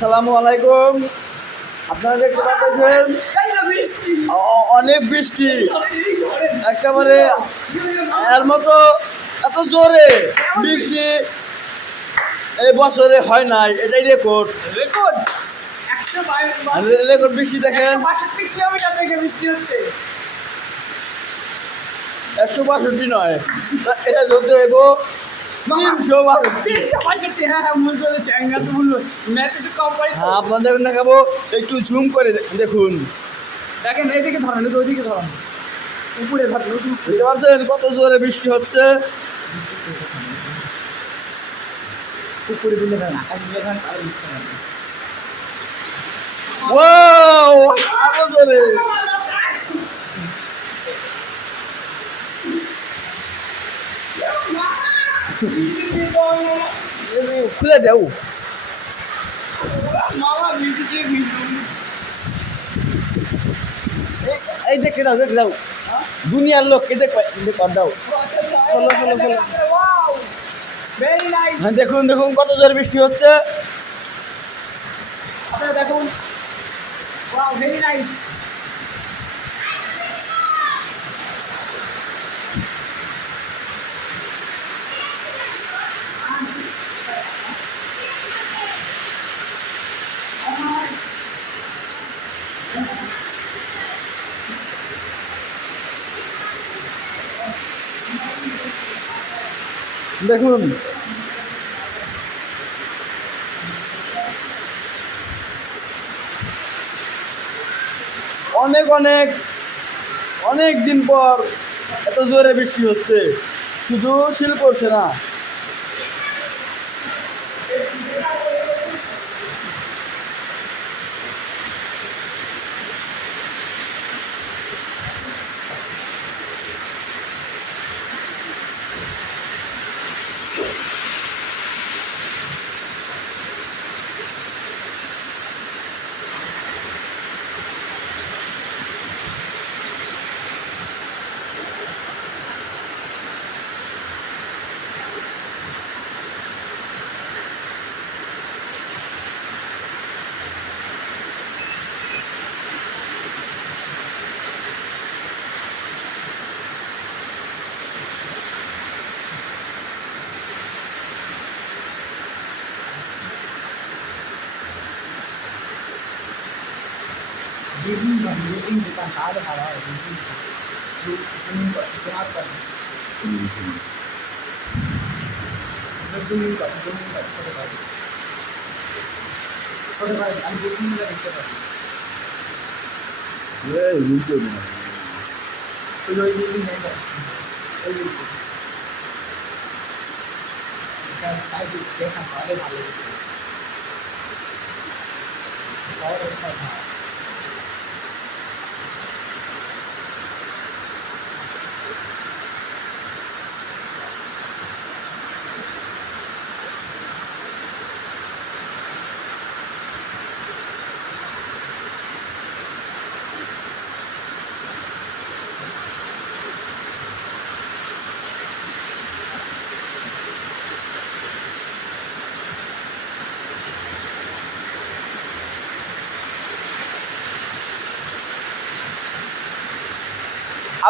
আসসালামু আলাইকুম। আপনারা দেখতে পাচ্ছেন অনেক বৃষ্টি, একেবারে এর মতো এত জোরে বৃষ্টি এই বছরে হয় নাই, এটাই রেকর্ড। রেকর্ড বৃষ্টি দেখেন, 162 নয়, এটা ধরতে হইব 362। আপনাদের দেখাবো, একটু জুম করে দেখুন। দেখেন এইদিকে ধরেন, ওইদিকে ধরেন, উপরে ধরেন, বুঝতে পারছেন কত জোরে বৃষ্টি হচ্ছে? উপরে দিলে ধরেন, আকাশ দিলে ধরেন, তাহলে বুঝতে পারবেন। ওয়াও, আরো জোরে। খুলে দেও। এই দেখে দাও, দেখে দাও, দুনিয়ার লোককে দেখো দাও। Follow follow follow. হ্যাঁ, দেখুন দেখুন কত জোরে বৃষ্টি হচ্ছে। আপনারা দেখুন, ওয়াও, ভেরি নাইস। দেখুন অনেক অনেক অনেক দিন পর এত জোরে বৃষ্টি হচ্ছে, শুধু শিল করছে না। দোকান তাহলে ভালো হয়। ছোট ভাই, আমি দেখতে পারি। ওই বিল্ডিং নেই, ওই বিল্ডিং দেখা ভালো ভালো।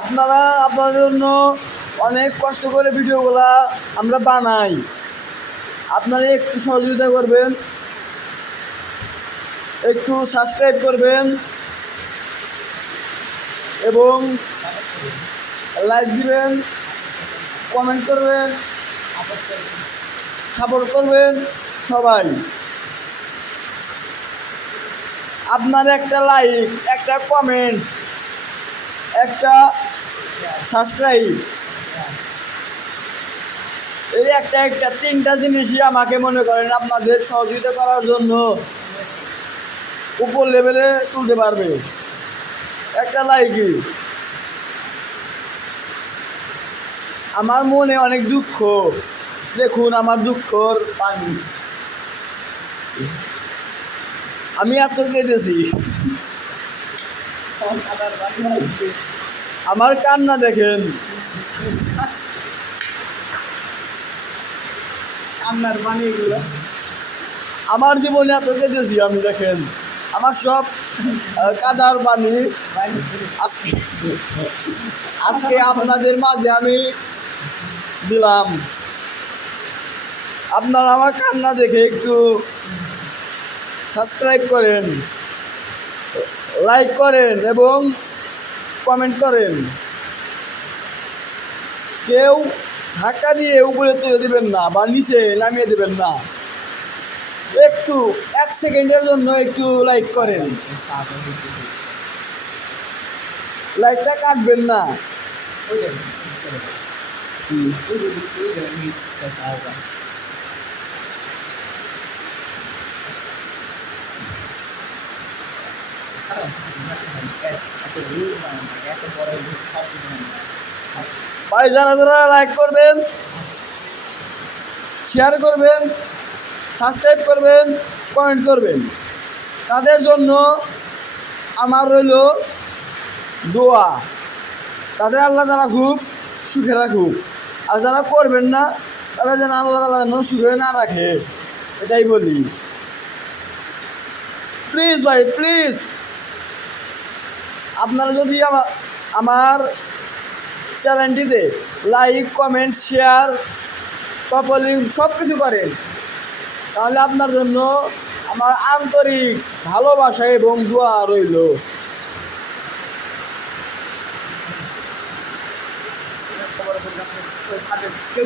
আপনারা আপনাদের জন্য অনেক কষ্ট করে ভিডিওগুলা আমরা বানাই, আপনারা একটু সহযোগিতা করবেন, একটু সাবস্ক্রাইব করবেন এবং লাইক দিবেন, কমেন্ট করবেন, সাপোর্ট করবেন সবাই। আপনার একটা লাইক, একটা কমেন্ট, একটা সাবস্ক্রাইব, এই একটা তিনটা জিনিসই আমাকে মনে করেন আপনাদের সহযোগিতা করার জন্য উপর লেভেলে তুলতে পারবে। একটা লাইকই। আমার মনে অনেক দুঃখ, দেখুন আমার দুঃখর পানি, আমি এত কেঁদেছি, আমার কান্না দেখেন। আপনার বাণী এগুলো আমার জীবনে এত কেঁদেছি আমি, দেখেন আমার সব কাদার পানি আজকে আজকে আপনাদের মাঝে আমি দিলাম। আপনারা আমার কান্না দেখে একটু সাবস্ক্রাইব করেন, লাইক করেন এবং কমেন্ট করেন। কেউ ধাক্কা দিয়ে উপরে তুলে দিবেন না বা নিচে নামিয়ে দেবেন না। একটু 1 সেকেন্ডের জন্য একটু লাইক করেন, লাইকটা কাটবেন না। ভাই যারা যারা লাইক করবেন, শেয়ার করবেন, সাবস্ক্রাইব করবেন, কমেন্ট করবেন, তাদের জন্য আমার রইল দোয়া। তাদের আল্লাহ তারা খুব সুখে রাখুক। আর যারা করবেন না তারা যেন আল্লাহ তালা যেন সুখে না রাখে, এটাই বলি। প্লিজ ভাই প্লিজ, আপনারা যদি আমার চ্যানেলটিতে লাইক কমেন্ট শেয়ার কপলিং সব কিছু করেন, তাহলে আপনার জন্য আমার আন্তরিক ভালোবাসা এবং দোয়া রইল। কেউ